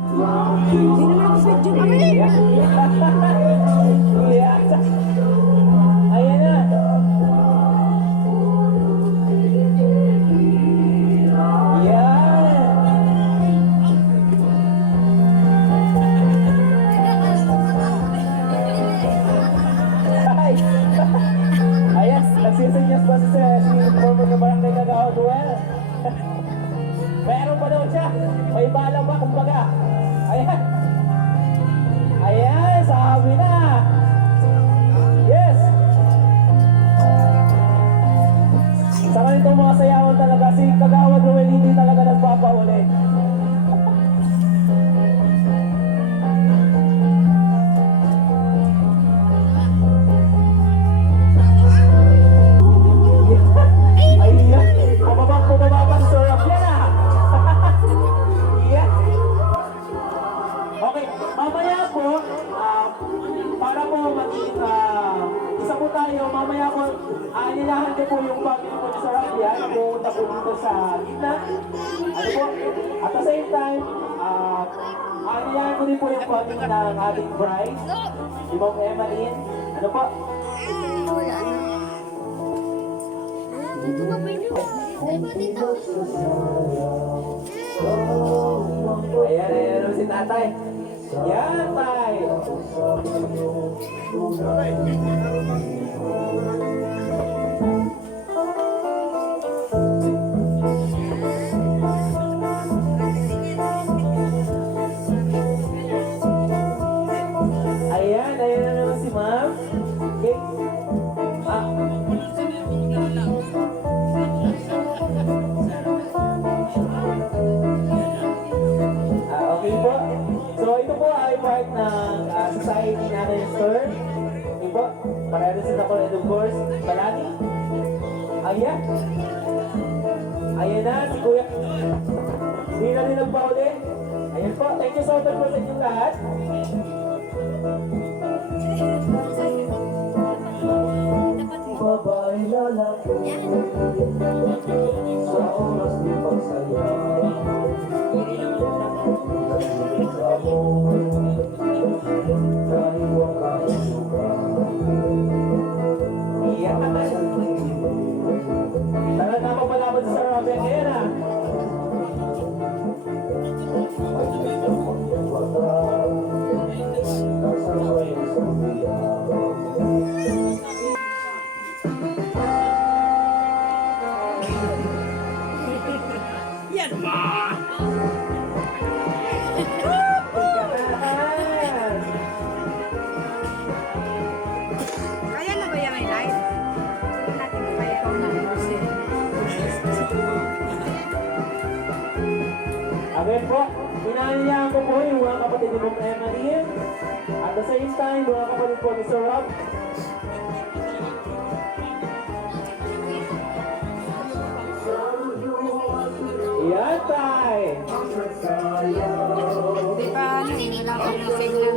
Hindi naman ako video kami. Ayan na. Ayan, nagsisinyas pa si former na barangay Cagao Duel. Meron pa daw siya. May bala pa, kumbaga. Ayan. Ayan, sabi na. Yes. Sa ganitong mga sayawan talaga, si Cagao Duel hindi talaga nagpapahuli. Okay, mamaya po, para po maging isa po tayo, mamaya po, anilahan ko po yung family po sa Rabia, pumunta po dito sa gitna. Ano po? At the same time, anilahan ko din po yung family ng ating bride, si Ma'am Emeline. Ano po? Ayan, ayan si tatay. Yan, tay. Ayan, ayan na naman si ma'am. Okay. Okay po. So ito po ay part ng society natin store. Okay po. Pareho sila ko and of course, Balani. Ayan. Ayan na, si Kuya. Hindi na rin nagpahuli. Ayan po. Thank you so much po sa inyong lahat. Babae lalaki sa oras di pagsaya. Iya ka tayo. Talaga na mapalaban sa Robin ngayon ah. Yan ba? Kaya na ba yan may live? Natin ko kaya ikaw na music. Again po, pinangyayaan ko po yung mga kapatid ni Ma'am Emeline. At the same time, mga kapatid po ni Sir Rob. Yan, tay! Hindi pa ano, wala akong signal.